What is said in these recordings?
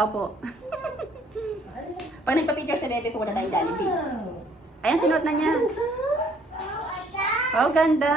Opo. Pag nagpa-picture sa bebe, pupunta tayong Jollibee. Ayan, sinuot na niya. Oh, ganda.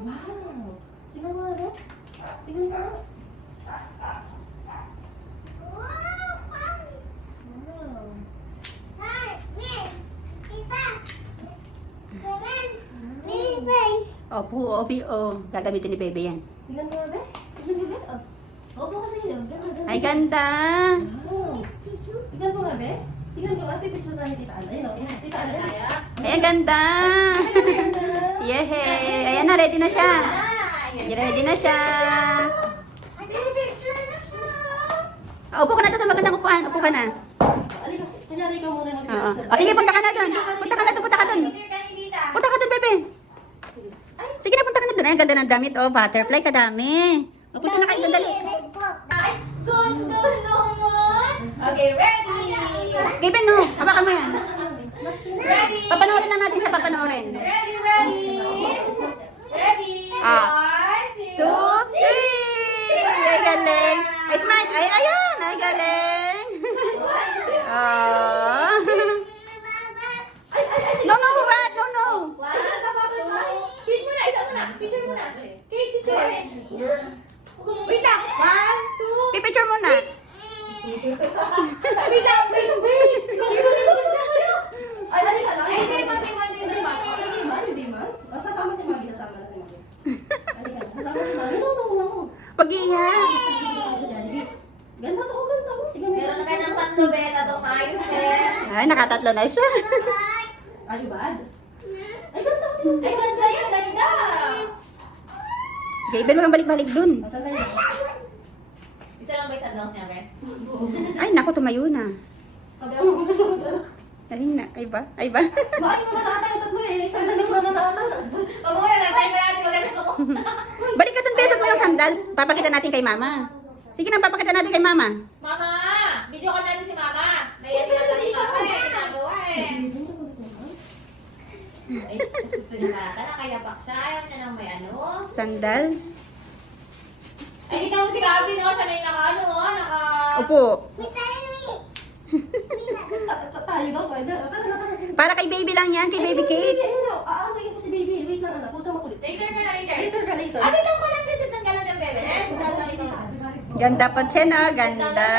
Wow. Tingnan mo ulit. Tingnan mo. Opo, opi, oh. Gagamitin ni bebe yan. Tingnan mo ulit. Tingnan mo ulit. Opo kasi yun. Ay, ganda. Wow. Tingnan mo nga, be. Tingnan mo nga, pipicture na ni Tita Ana. Ayun, o. Tita Ana. Ay, ang ganda. Yehey. Ayan na, ready na siya. Ready na siya. Upo ka na doon sa magandang upuan. Upo ka na. Alika, kunyari ka muna Oo. mag-picture. O, sige, punta ka na doon. Punta ka na doon, punta ka doon. Punta ka doon, bebe. Sige na, punta ka na doon. Ay, ang ganda ng damit. Oh, butterfly, kadami. O, punta na kayo doon, dali. Ay, ganda naman! Okay, ready! Given, no. Hawakan mo yan. Ready! Papanoorin na natin siya, papanoorin. Ready, ready! Ready! Ah. 1, 2, 3! Ay, galing. Ay, smile. Ay, ayun. Ay, galing. Oh. No, no, what? No, no. Pin muna, isa muna. Picture muna. Okay, picture. Wait lang. 1, 2. Pipicture mo na. Wait lang, wait. Ay, dali ka lang. Ay, hindi man, hindi man, hindi Hindi man. man. Hindi man. Hindi man. Basta sama si Mami. Nasama na si Mami. Dali ka lang. Nasama si Mami. No. Pag-iiyak. Ganda to. Ganda to. Tingnan mo. Meron ka ng tatlo, beta, itong maayos, eh. Ay, nakatatlo na siya. Are you bad? Ay, ganda ko. Ay, ganda yan, ganda! Gaben, huwag kang balik-balik dun. Sandali. Isa lang ba yung sandals niya, Ben? Ay, naku, tumayo na. Sabi ako kung gusto mo talaga. Ay, na. Ay ba? Ay ba? Bakit sa matata yung tatlo eh? Isang damit na matata. Pag uwi, nagtay ba natin maganda sa ko? Balik ka dun, besot mo yung sandals. Papakita natin kay mama. Sige na, papakita natin kay mama. Mama! Video call natin si Mama. Naiyan na natin si Mama eh. Ginagawa eh. Ay, mas gusto niya bata. Nakayapak siya. Ayaw niya nang may ano. Sandals. Ay, hindi mo si Gabi, no? Siya na yung naka, naka... Upo. Tayo ba? Pwede. Tara. Para kay baby lang yan, kay baby Kate. Aantayin ko si baby. Wait lang anak. Huwag ka makulit. Later ka na, later. Later ka, later. Ah, sitang ko lang, sitang ka lang yung bebe. Sitang ka lang. Ganda po, Chen, oh. Ganda.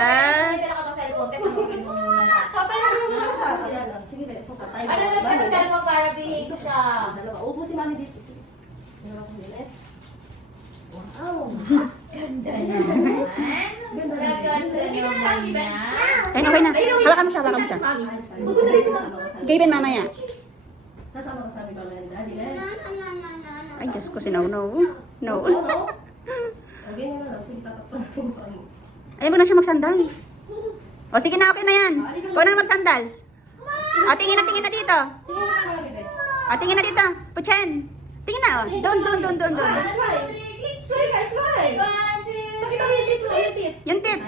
May dala ka pang cellphone. Pagpapagin mo muna siya. Papayan mo lang siya. Ayan lang. Sige, papayan. Ano na sa cellphone para bilhin ko siya? Dalawa. Upo si Mami dito. Dalawa ko ulit. Wow. Ganda naman. Ganda naman niya. Ay, okay na. Hawakan mo siya, hawakan mo siya. Upo na rin si Mami. Gaben, mamaya. Nasama ka sa amin pala yung daddy eh. Ay, Diyos ko, sinaw-no. No. Ano? Ganyan na lang. Sige, tatakpan natin pa. Ayaw mo na siya mag-sandals. O, sige na, okay na yan. Huwag na mag-sandals. O, tingin na dito. Tingnan mo na Mami, be. O, tingin na dito. Puchen. Tingin na, o. Doon. Smile. Smile guys, smile. Pakita mo yung tit mo, yung tit. Yung tit.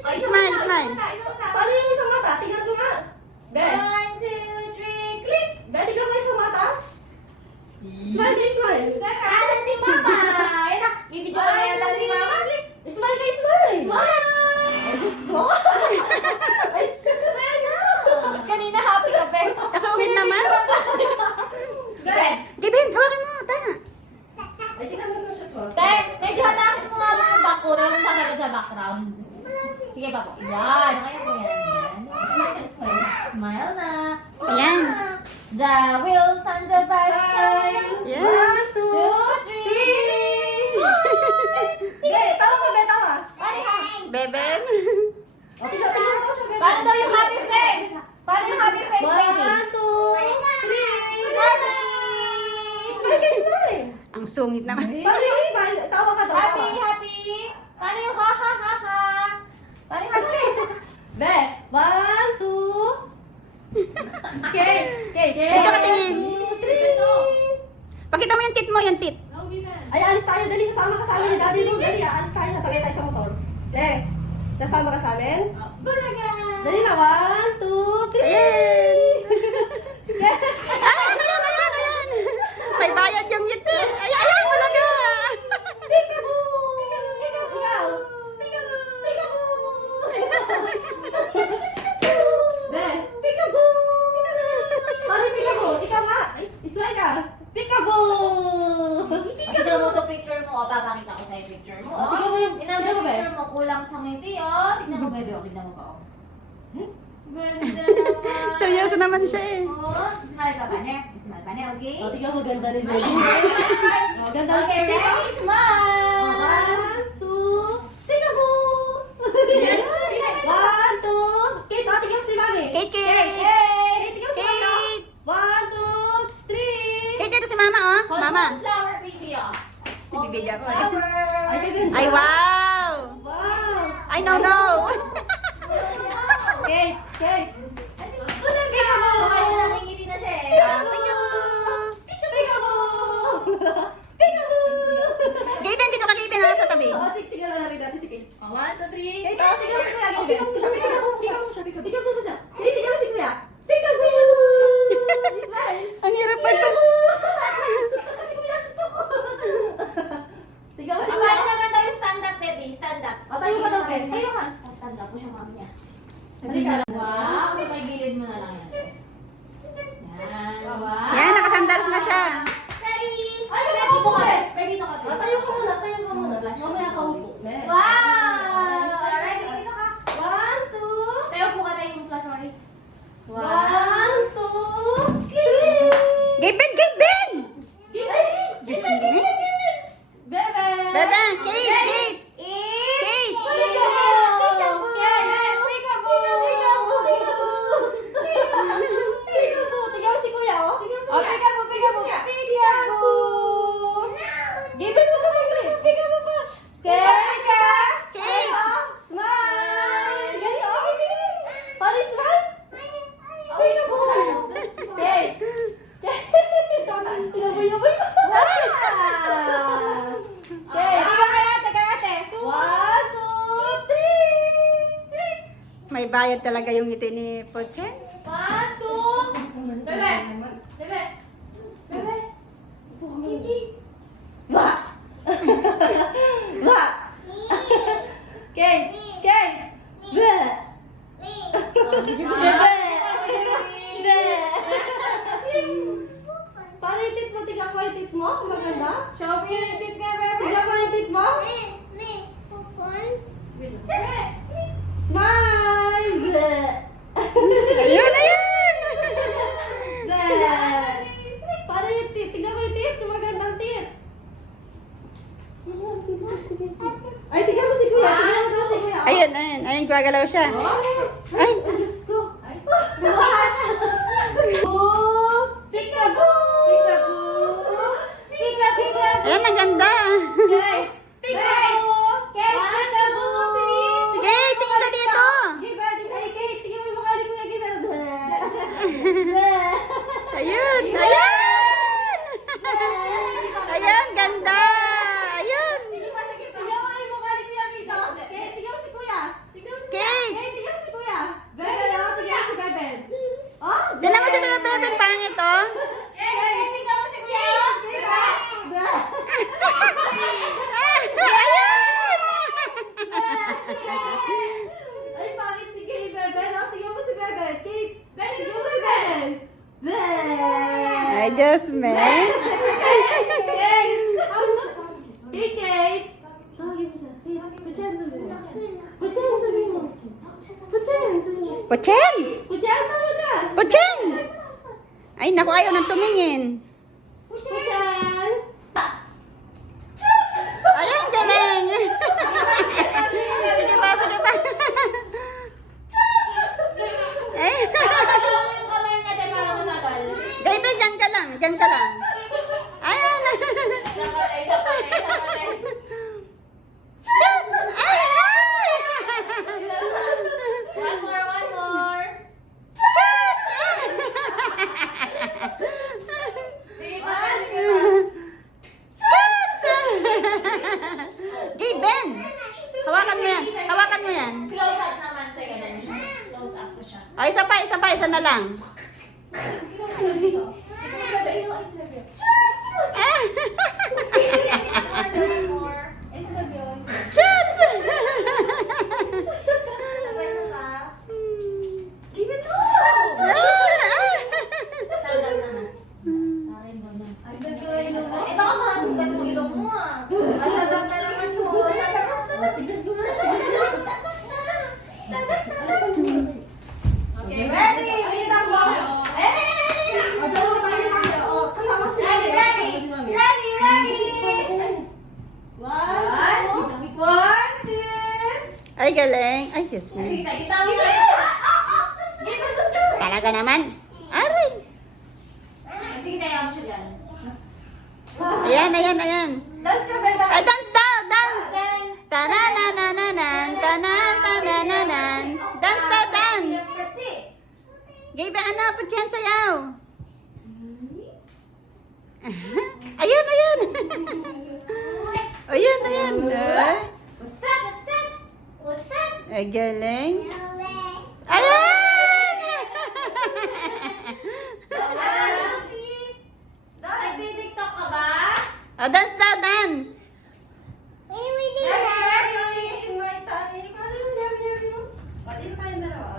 Ay, Smile, isang smile. mata. Paano yung isang mata? Tingnan mo nga. Be. 1, 2, 3, click! Be, tingnan mo isang mata. Smile guys, smile. Asan si Mama? Ayun na, bibidyo ko na yata si Mama. Smile guys, smile. Smile! Ay, Diyos ko. Ay, smile na. Kanina happy ka, Be. Kasungit naman. Be, Gaben, hawakan mo. Tara. Ay, tingnan mo na siya, smile. Be, medyo hanapin mo nga yung background yung sasagot sa background. Sige pa po. Yan, kaya po yan. Smile guys, smile. Smile na. Ayan. The wheels on the bus time. Yeah. 1, 2, 3. Be, tawa ka, be, tawa. Beben. O, tingnan mo siya, be. Paano daw yung happy face? Paano yung happy face, baby? 1, 2, 3. Happy! Smile guys, smile. Ang sungit naman. Paano yung smile? Tawa ka daw, Happy, tawa. happy! Paano yung ha ha ha ha? Paano yung happy face? Be, 1, 2. Okay, okay. Dito ka tingin. Pakita mo yung tit mo, yung tit. Ay, alis tayo. Dali, sasama ka sa amin ni daddy mo. Dali, alis tayo. Sasakay tayo sa motor. Dali, sasama ka sa amin. Dali na, 1, 2, 3. Ayan. Ay, ano yan. May bayad yung ngiti. Ay, ayan talaga. Seryoso naman siya eh. Smile ka ba, ne? Smile ka, ne, okay? O, tingnan mo, ganda ni Baby. O, ganda ni Okay, Baby. ready? Smile! 1, 2, tingnan mo! 1, 2, Kate, o, tingnan mo si Mami. Kate, Kate! Kate, tingnan mo si Mami. Kate! 1, 2, 3. Kate, ito si Mama oh. Hold Mama. the flower, baby, oh. Bibigyan ko eh. Flower! Ay, gaganda. Ay, wow! Wow! Ay, no, no! Kate, Kate. Tingnan mo! Okay, nakikiti na siya eh. Tingnan mo! Tingnan mo! Tingnan mo! Gaben, dito ka Gaben, nasa sa tabi. O, tingnan na rin natin si Kate. 1, 2, 3. Kate, o, tingnan mo si Kuya. Tingnan mo siya. Tingnan mo siya. Tingnan mo siya. Kate, tingnan mo si Kuya. Tingnan mo! Smile! Ang hirap pa ito. Suntok ka si Kuya, suntok ko! Tingnan mo si Ang Kuya. paano naman tayo stand up, baby? Stand up. O, tayo pa daw, Kate. Tayo ka. Stand up po siya, mami niya. Halika. Wow! So, may gilid mo na lang yan. Yan. Wow! Yan, nakasandals na siya. Ready? Ay, may Ready nakaupo ka. ka. Ready to ka. O, tayo ka muna, tayo ka muna. Mamaya ka upo. Wow! Ready? Dito ka. 1, 2, Tayo po ka tayo yung flash, Mari. 1, 2, 3. Gaben, Gaben! Diyos mo. Bebe! Bebe, Kate, Kate! Kate! One, two, three. May bayad talaga yung ngiti ni Poche. 1, 2. Bebe! Bebe! Bebe! Hindi. Ba! Ba! Kay! Kay! Ba! Bebe! Bebe! Paano yung tit mo? Tingnan ko yung tit mo? Maganda? Show me yung tit ka, bebe. Tingnan mo yung tit mo? Smile! Ba! Ayun, ayun! Ba! Paano yung tit? Tingnan ko yung tit. Yung magandang tit. Ay, tingnan mo si Kuya. Tingnan mo daw si Kuya. Ayun, ayun. Ayun, gagalaw siya. Oh. Ay! Diyos ko. Bumaka siya. Oh, peekaboo! Peekaboo! Peekaboo! Ayan, ang ganda. Okay. Peekaboo! Peekaboo! Kate, tingin ka dito. Gilbert, ay Kate, tingnan mo yung mukha ni Kuya Gilbert. Bleh. Ayun, ayun! Ayun, ganda. Ayun. Tingnan mo yung mukha ni Kuya dito. Kate, tingnan mo si Kuya. Kate! Kate, tingnan mo si Kuya. Bebe, oh, tingnan mo si Bebe. Oh, Tingnan mo si Kuya Bebe, pangit oh. Kate, tingnan mo si Kuya. Kate, Bleh. Ay, bakit si Kay Bebe? No? Tingnan mo si Bebe. Kate, tingnan mo si Bebe. Bleh. Ay, Diyos me. Kate! Hey, Kate! Tawagin mo siya. Kate, Puchen, sabihin mo. Puchen, sabihin mo. Puchen, sabihin mo. Pochen! Puchen, tawag ka. Pochen! Ay, naku, ayaw nang tumingin. Puchen! Ayun, galing. Sige pa, sige pa. Ay. Yung kamay niya tayo para matagal. Gaito, dyan ka lang. Dyan ka lang. Ayan. Chut! Ay! One more. Chut! Sige pa. Chut! Gaben! Hawakan mo yan. Hawakan mo yan. Close up naman. Teka lang. Close up ko siya. Ay, isa pa, isa na lang. One more. Chut! Sabay sa ka. Give it to Stand up naman. Rainbow na. Ito ka mga sugat mo ilong mo ah. Stand up na naman mo. Okay, ready? Wait up mo. galing. Ay, Diyos mo. Talaga naman. Aray. Sige, tayo mo siya dyan. Ayan, ayan, ayan. Dance ka, Beda. Ay, dance daw, dance. Tananananan, tananananan. Dance daw, dance. Gabe, ano, put yan sayaw. Ayun, ayun. Ayun, ayun. Ay, What's that? What's that? What's that? ay, galing. Ayun! Nagtitiktok ka ba? Oh, dance daw, dance.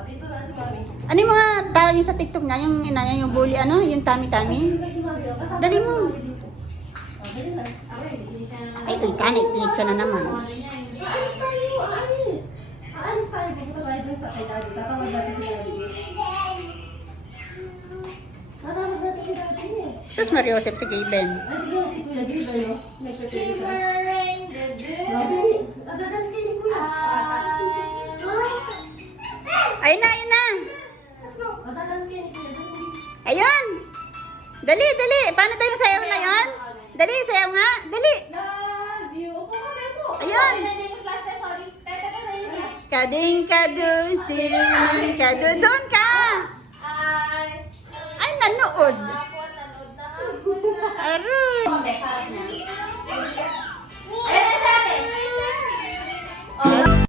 Dito na si Mami. Ano yung mga tao yung sa TikTok na, yung ina niya, yung bully, ano, yung tummy-tummy? Dali mo. Ay, ito yung kanay, diretso na naman. Aalis tayo, aalis. Aalis tayo, pupunta tayo dun sa kay Daddy. Tatawag natin si Daddy. Tatawag natin si Daddy eh. Sus, Mario Joseph, si Gaben. Ay, sige, si Kuya Gabe, ano? Nagpapili siya. Shimmering the Daddy, dadance kayo ni Kuya. Ayun na, ayun na. Let's go. Dadance kayo ni Kuya. Ayun. Dali, dali. Paano tayo sayaw na yon? Dali, sayaw nga. Dali. Love you. Opo kami po. Ayun. Sorry. Teka na yun. Kading kadu, siling kadu. Doon ka. Ay, nanood. Ako, nanood na nga. Aroy. Harap na.